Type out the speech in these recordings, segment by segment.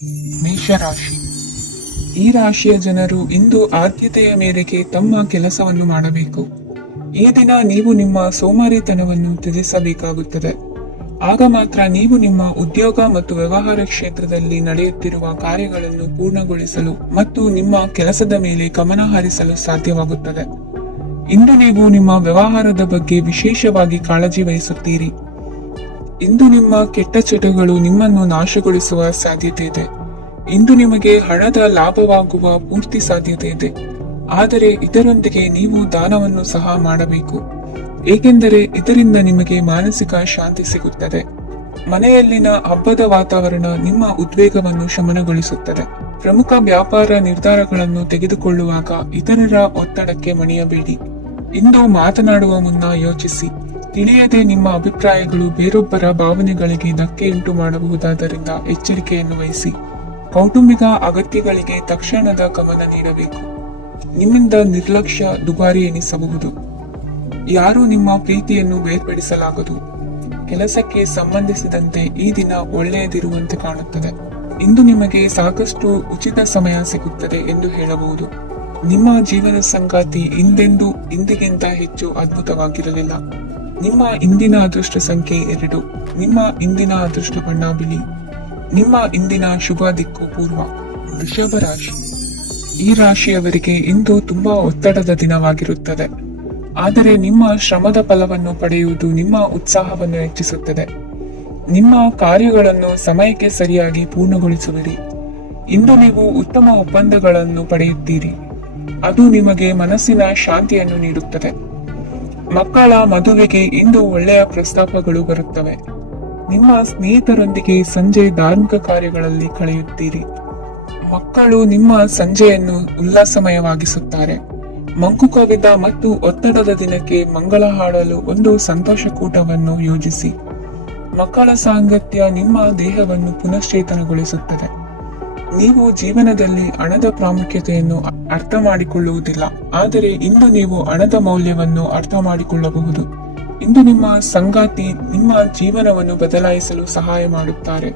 ಮೇಷರಾಶಿ. ಈ ರಾಶಿಯ ಜನರು ಇಂದು ಆದ್ಯತೆಯ ಮೇರೆಗೆ ತಮ್ಮ ಕೆಲಸವನ್ನು ಮಾಡಬೇಕು. ಈ ದಿನ ನೀವು ನಿಮ್ಮ ಸೋಮಾರಿತನವನ್ನು ತ್ಯಜಿಸಬೇಕಾಗುತ್ತದೆ. ಆಗ ಮಾತ್ರ ನೀವು ನಿಮ್ಮ ಉದ್ಯೋಗ ಮತ್ತು ವ್ಯವಹಾರ ಕ್ಷೇತ್ರದಲ್ಲಿ ನಡೆಯುತ್ತಿರುವ ಕಾರ್ಯಗಳನ್ನು ಪೂರ್ಣಗೊಳಿಸಲು ಮತ್ತು ನಿಮ್ಮ ಕೆಲಸದ ಮೇಲೆ ಗಮನ ಹರಿಸಲು ಸಾಧ್ಯವಾಗುತ್ತದೆ. ಇಂದು ನೀವು ನಿಮ್ಮ ವ್ಯವಹಾರದ ಬಗ್ಗೆ ವಿಶೇಷವಾಗಿ ಕಾಳಜಿ ವಹಿಸುತ್ತೀರಿ. ಇಂದು ನಿಮ್ಮ ಕೆಟ್ಟ ಚಟಗಳು ನಿಮ್ಮನ್ನು ನಾಶಗೊಳಿಸುವ ಸಾಧ್ಯತೆ ಇದೆ. ಇಂದು ನಿಮಗೆ ಹಣದ ಲಾಭವಾಗುವ ಪೂರ್ತಿ ಸಾಧ್ಯತೆ ಇದೆ. ಆದರೆ ಇದರೊಂದಿಗೆ ನೀವು ದಾನವನ್ನು ಸಹ ಮಾಡಬೇಕು, ಏಕೆಂದರೆ ಇದರಿಂದ ನಿಮಗೆ ಮಾನಸಿಕ ಶಾಂತಿ ಸಿಗುತ್ತದೆ. ಮನೆಯಲ್ಲಿನ ಹಬ್ಬದ ವಾತಾವರಣ ನಿಮ್ಮ ಉದ್ವೇಗವನ್ನು ಶಮನಗೊಳಿಸುತ್ತದೆ. ಪ್ರಮುಖ ವ್ಯಾಪಾರ ನಿರ್ಧಾರಗಳನ್ನು ತೆಗೆದುಕೊಳ್ಳುವಾಗ ಇತರರ ಒತ್ತಡಕ್ಕೆ ಮಣಿಯಬೇಡಿ. ಇಂದು ಮಾತನಾಡುವ ಮುನ್ನ ಯೋಚಿಸಿ. ತಿಳಿಯದೆ ನಿಮ್ಮ ಅಭಿಪ್ರಾಯಗಳು ಬೇರೊಬ್ಬರ ಭಾವನೆಗಳಿಗೆ ಧಕ್ಕೆಯುಂಟು ಮಾಡಬಹುದಾದ್ದರಿಂದ ಎಚ್ಚರಿಕೆಯನ್ನು ವಹಿಸಿ. ಕೌಟುಂಬಿಕ ಅಗತ್ಯಗಳಿಗೆ ತಕ್ಷಣದ ಗಮನ ನೀಡಬೇಕು. ನಿಮ್ಮಿಂದ ನಿರ್ಲಕ್ಷ್ಯ ದುಬಾರಿ ಎನಿಸಬಹುದು. ಯಾರೂ ನಿಮ್ಮ ಪ್ರೀತಿಯನ್ನು ಬೇರ್ಪಡಿಸಲಾಗದು. ಕೆಲಸಕ್ಕೆ ಸಂಬಂಧಿಸಿದಂತೆ ಈ ದಿನ ಒಳ್ಳೆಯದಿರುವಂತೆ ಕಾಣುತ್ತದೆ. ಇಂದು ನಿಮಗೆ ಸಾಕಷ್ಟು ಉಚಿತ ಸಮಯ ಸಿಗುತ್ತದೆ ಎಂದು ಹೇಳಬಹುದು. ನಿಮ್ಮ ಜೀವನ ಸಂಗಾತಿ ಇಂದಿಗಿಂತ ಹೆಚ್ಚು ಅದ್ಭುತವಾಗಿರಲಿಲ್ಲ. ನಿಮ್ಮ ಇಂದಿನ ಅದೃಷ್ಟ ಸಂಖ್ಯೆ 2. ನಿಮ್ಮ ಇಂದಿನ ಅದೃಷ್ಟ ಬಣ್ಣ ಬಿಳಿ. ನಿಮ್ಮ ಇಂದಿನ ಶುಭ ದಿಕ್ಕು ಪೂರ್ವ. ವೃಷಭ ರಾಶಿ. ಈ ರಾಶಿಯವರಿಗೆ ಇಂದು ತುಂಬಾ ಒತ್ತಡದ ದಿನವಾಗಿರುತ್ತದೆ. ಆದರೆ ನಿಮ್ಮ ಶ್ರಮದ ಫಲವನ್ನು ಪಡೆಯುವುದು ನಿಮ್ಮ ಉತ್ಸಾಹವನ್ನು ಹೆಚ್ಚಿಸುತ್ತದೆ. ನಿಮ್ಮ ಕಾರ್ಯಗಳನ್ನು ಸಮಯಕ್ಕೆ ಸರಿಯಾಗಿ ಪೂರ್ಣಗೊಳಿಸುವಿರಿ. ಇಂದು ನೀವು ಉತ್ತಮ ಒಪ್ಪಂದಗಳನ್ನು ಪಡೆಯುತ್ತೀರಿ. ಅದು ನಿಮಗೆ ಮನಸ್ಸಿನ ಶಾಂತಿಯನ್ನು ನೀಡುತ್ತದೆ. ಮಕ್ಕಳ ಮದುವೆಗೆ ಇಂದು ಒಳ್ಳೆಯ ಪ್ರಸ್ತಾಪಗಳು ಬರುತ್ತವೆ. ನಿಮ್ಮ ಸ್ನೇಹಿತರೊಂದಿಗೆ ಸಂಜೆ ಧಾರ್ಮಿಕ ಕಾರ್ಯಗಳಲ್ಲಿ ಕಳೆಯುತ್ತೀರಿ. ಮಕ್ಕಳು ನಿಮ್ಮ ಸಂಜೆಯನ್ನು ಉಲ್ಲಾಸಮಯವಾಗಿಸುತ್ತಾರೆ. ಮಂಕು ಕವಿದ ಮತ್ತು ಒತ್ತಡದ ದಿನಕ್ಕೆ ಮಂಗಳ ಹಾಡಲು ಒಂದು ಸಂತೋಷಕೂಟವನ್ನು ಯೋಜಿಸಿ. ಮಕ್ಕಳ ಸಾಂಗತ್ಯ ನಿಮ್ಮ ದೇಹವನ್ನು ಪುನಶ್ಚೇತನಗೊಳಿಸುತ್ತದೆ. ನೀವು ಜೀವನದಲ್ಲಿ ಹಣದ ಪ್ರಾಮುಖ್ಯತೆಯನ್ನು ಅರ್ಥ ಮಾಡಿಕೊಳ್ಳುವುದಿಲ್ಲ, ಆದರೆ ಇಂದು ನೀವು ಹಣದ ಮೌಲ್ಯವನ್ನು ಅರ್ಥ ಮಾಡಿಕೊಳ್ಳಬಹುದು. ಇಂದು ನಿಮ್ಮ ಸಂಗಾತಿ ನಿಮ್ಮ ಜೀವನವನ್ನು ಬದಲಾಯಿಸಲು ಸಹಾಯ ಮಾಡುತ್ತಾರೆ.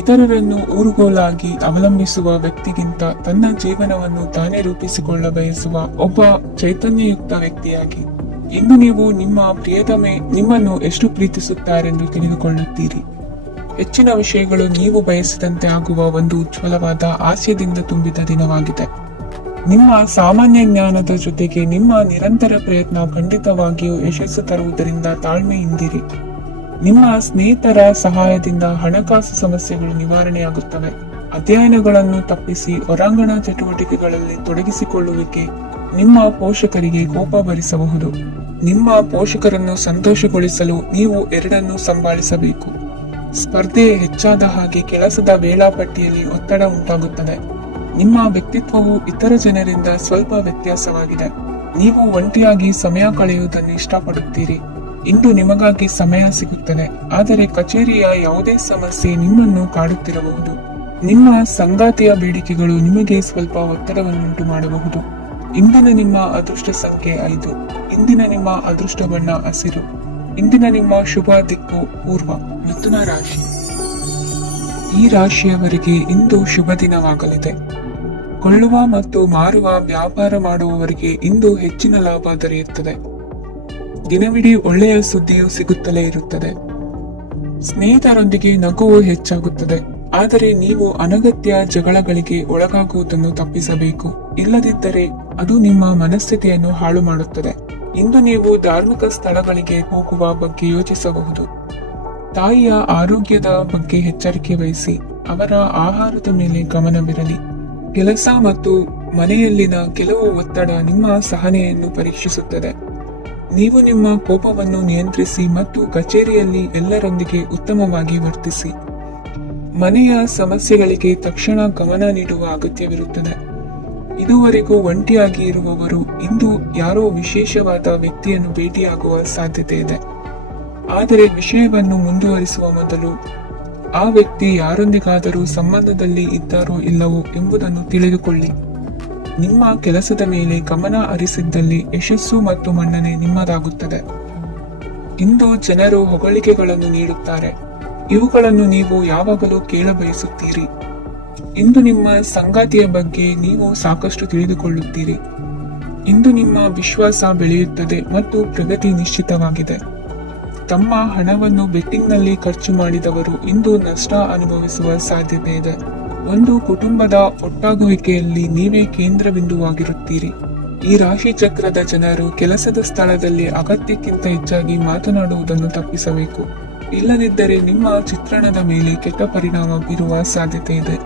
ಇತರರನ್ನು ಊರುಗೋಲಾಗಿ ಅವಲಂಬಿಸುವ ವ್ಯಕ್ತಿಗಿಂತ ತನ್ನ ಜೀವನವನ್ನು ತಾನೇ ರೂಪಿಸಿಕೊಳ್ಳ ಬಯಸುವ ಒಬ್ಬ ಚೈತನ್ಯಯುಕ್ತ ವ್ಯಕ್ತಿಯಾಗಿ. ಇಂದು ನೀವು ನಿಮ್ಮ ಪ್ರಿಯತಮೆ ನಿಮ್ಮನ್ನು ಎಷ್ಟು ಪ್ರೀತಿಸುತ್ತಾರೆಂದು ತಿಳಿದುಕೊಳ್ಳುತ್ತೀರಿ. ಹೆಚ್ಚಿನ ವಿಷಯಗಳು ನೀವು ಬಯಸಿದಂತೆ ಆಗುವ ಒಂದು ಉಜ್ವಲವಾದ ಹಾಸ್ಯದಿಂದ ತುಂಬಿದ ದಿನವಾಗಿದೆ. ನಿಮ್ಮ ಸಾಮಾನ್ಯ ಜ್ಞಾನದ ಜೊತೆಗೆ ನಿಮ್ಮ ನಿರಂತರ ಪ್ರಯತ್ನ ಖಂಡಿತವಾಗಿಯೂ ಯಶಸ್ಸು ತರುವುದರಿಂದ ತಾಳ್ಮೆಯಿಂದಿರಿ. ನಿಮ್ಮ ಸ್ನೇಹಿತರ ಸಹಾಯದಿಂದ ಹಣಕಾಸು ಸಮಸ್ಯೆಗಳು ನಿವಾರಣೆಯಾಗುತ್ತವೆ. ಅಧ್ಯಯನಗಳನ್ನು ತಪ್ಪಿಸಿ ಹೊರಾಂಗಣ ಚಟುವಟಿಕೆಗಳಲ್ಲಿ ತೊಡಗಿಸಿಕೊಳ್ಳುವಿಕೆ ನಿಮ್ಮ ಪೋಷಕರಿಗೆ ಕೋಪ ಭರಿಸಬಹುದು. ನಿಮ್ಮ ಪೋಷಕರನ್ನು ಸಂತೋಷಗೊಳಿಸಲು ನೀವು ಎರಡನ್ನೂ ಸಂಭಾಳಿಸಬೇಕು. ಸ್ಪರ್ಧೆ ಹೆಚ್ಚಾದ ಹಾಗೆ ಕೆಲಸದ ವೇಳಾಪಟ್ಟಿಯಲ್ಲಿ ಒತ್ತಡ ಉಂಟಾಗುತ್ತದೆ. ನಿಮ್ಮ ವ್ಯಕ್ತಿತ್ವವು ಇತರ ಜನರಿಂದ ಸ್ವಲ್ಪ ವ್ಯತ್ಯಾಸವಾಗಿದೆ. ನೀವು ಒಂಟಿಯಾಗಿ ಸಮಯ ಕಳೆಯುವುದನ್ನು ಇಷ್ಟಪಡುತ್ತೀರಿ. ಇಂದು ನಿಮಗಾಗಿ ಸಮಯ ಸಿಗುತ್ತದೆ, ಆದರೆ ಕಚೇರಿಯ ಯಾವುದೇ ಸಮಸ್ಯೆ ನಿಮ್ಮನ್ನು ಕಾಡುತ್ತಿರಬಹುದು. ನಿಮ್ಮ ಸಂಗಾತಿಯ ಬೇಡಿಕೆಗಳು ನಿಮಗೆ ಸ್ವಲ್ಪ ಒತ್ತಡವನ್ನುಂಟು ಮಾಡಬಹುದು. ಇಂದಿನ ನಿಮ್ಮ ಅದೃಷ್ಟ ಸಂಖ್ಯೆ 5. ಇಂದಿನ ನಿಮ್ಮ ಅದೃಷ್ಟ ಬಣ್ಣ ಹಸಿರು. ಇಂದಿನ ನಿಮ್ಮ ಶುಭ ದಿಕ್ಕು ಪೂರ್ವ. ಮಿಥುನ ರಾಶಿ. ಈ ರಾಶಿಯವರಿಗೆ ಇಂದು ಶುಭ ದಿನವಾಗಲಿದೆ. ಕೊಳ್ಳುವ ಮತ್ತು ಮಾರುವ ವ್ಯಾಪಾರ ಮಾಡುವವರಿಗೆ ಇಂದು ಹೆಚ್ಚಿನ ಲಾಭ ದೊರೆಯುತ್ತದೆ. ದಿನವಿಡೀ ಒಳ್ಳೆಯ ಸುದ್ದಿಯು ಸಿಗುತ್ತಲೇ ಇರುತ್ತದೆ. ಸ್ನೇಹಿತರೊಂದಿಗೆ ನಗುವು ಹೆಚ್ಚಾಗುತ್ತದೆ, ಆದರೆ ನೀವು ಅನಗತ್ಯ ಜಗಳಗಳಿಗೆ ಒಳಗಾಗುವುದನ್ನು ತಪ್ಪಿಸಬೇಕು. ಇಲ್ಲದಿದ್ದರೆ ಅದು ನಿಮ್ಮ ಮನಸ್ಥಿತಿಯನ್ನು ಹಾಳು ಮಾಡುತ್ತದೆ. ಇಂದು ನೀವು ಧಾರ್ಮಿಕ ಸ್ಥಳಗಳಿಗೆ ಹೋಗುವ ಬಗ್ಗೆ ಯೋಚಿಸಬಹುದು. ತಾಯಿಯ ಆರೋಗ್ಯದ ಬಗ್ಗೆ ಎಚ್ಚರಿಕೆ ವಹಿಸಿ. ಅವರ ಆಹಾರದ ಮೇಲೆ ಗಮನವಿರಲಿ. ಕೆಲಸ ಮತ್ತು ಮನೆಯಲ್ಲಿನ ಕೆಲವು ಒತ್ತಡ ನಿಮ್ಮ ಸಹನೆಯನ್ನು ಪರೀಕ್ಷಿಸುತ್ತದೆ. ನೀವು ನಿಮ್ಮ ಕೋಪವನ್ನು ನಿಯಂತ್ರಿಸಿ ಮತ್ತು ಕಚೇರಿಯಲ್ಲಿ ಎಲ್ಲರೊಂದಿಗೆ ಉತ್ತಮವಾಗಿ ವರ್ತಿಸಿ. ಮನೆಯ ಸಮಸ್ಯೆಗಳಿಗೆ ತಕ್ಷಣ ಗಮನ ನೀಡುವ ಅಗತ್ಯವಿರುತ್ತದೆ. ಇದುವರೆಗೂ ಒಂಟಿಯಾಗಿ ಇರುವವರು ಇಂದು ಯಾರೋ ವಿಶೇಷವಾದ ವ್ಯಕ್ತಿಯನ್ನು ಭೇಟಿಯಾಗುವ ಸಾಧ್ಯತೆ ಇದೆ. ಆದರೆ ವಿಷಯವನ್ನು ಮುಂದುವರಿಸುವ ಮೊದಲು ಆ ವ್ಯಕ್ತಿ ಯಾರೊಂದಿಗಾದರೂ ಸಂಬಂಧದಲ್ಲಿ ಇದ್ದಾರೋ ಇಲ್ಲವೋ ಎಂಬುದನ್ನು ತಿಳಿದುಕೊಳ್ಳಿ. ನಿಮ್ಮ ಕೆಲಸದ ಮೇಲೆ ಗಮನ ಹರಿಸಿದ್ದಲ್ಲಿ ಯಶಸ್ಸು ಮತ್ತು ಮನ್ನಣೆ ನಿಮ್ಮದಾಗುತ್ತದೆ. ಇಂದು ಜನರು ಹೊಗಳಿಕೆಗಳನ್ನು ನೀಡುತ್ತಾರೆ. ಇವುಗಳನ್ನು ನೀವು ಯಾವಾಗಲೂ ಕೇಳಬಯಸುತ್ತೀರಿ. ಇಂದು ನಿಮ್ಮ ಸಂಗಾತಿಯ ಬಗ್ಗೆ ನೀವು ಸಾಕಷ್ಟು ತಿಳಿದುಕೊಳ್ಳುತ್ತೀರಿ. ಇಂದು ನಿಮ್ಮ ವಿಶ್ವಾಸ ಬೆಳೆಯುತ್ತದೆ ಮತ್ತು ಪ್ರಗತಿ ನಿಶ್ಚಿತವಾಗಿದೆ. ತಮ್ಮ ಹಣವನ್ನು ಬೆಟ್ಟಿಂಗ್ನಲ್ಲಿ ಖರ್ಚು ಮಾಡಿದವರು ಇಂದು ನಷ್ಟ ಅನುಭವಿಸುವ ಸಾಧ್ಯತೆ ಇದೆ. ಒಂದು ಕುಟುಂಬದ ಒಟ್ಟಾಗುವಿಕೆಯಲ್ಲಿ ನೀವೇ ಕೇಂದ್ರ ಬಿಂದುವಾಗಿರುತ್ತೀರಿ. ಈ ರಾಶಿ ಚಕ್ರದ ಜನರು ಕೆಲಸದ ಸ್ಥಳದಲ್ಲಿ ಅಗತ್ಯಕ್ಕಿಂತ ಹೆಚ್ಚಾಗಿ ಮಾತನಾಡುವುದನ್ನು ತಪ್ಪಿಸಬೇಕು. ಇಲ್ಲದಿದ್ದರೆ ನಿಮ್ಮ ಚಿತ್ರಣದ ಮೇಲೆ ಕೆಟ್ಟ ಪರಿಣಾಮ ಬೀರುವ ಸಾಧ್ಯತೆ ಇದೆ.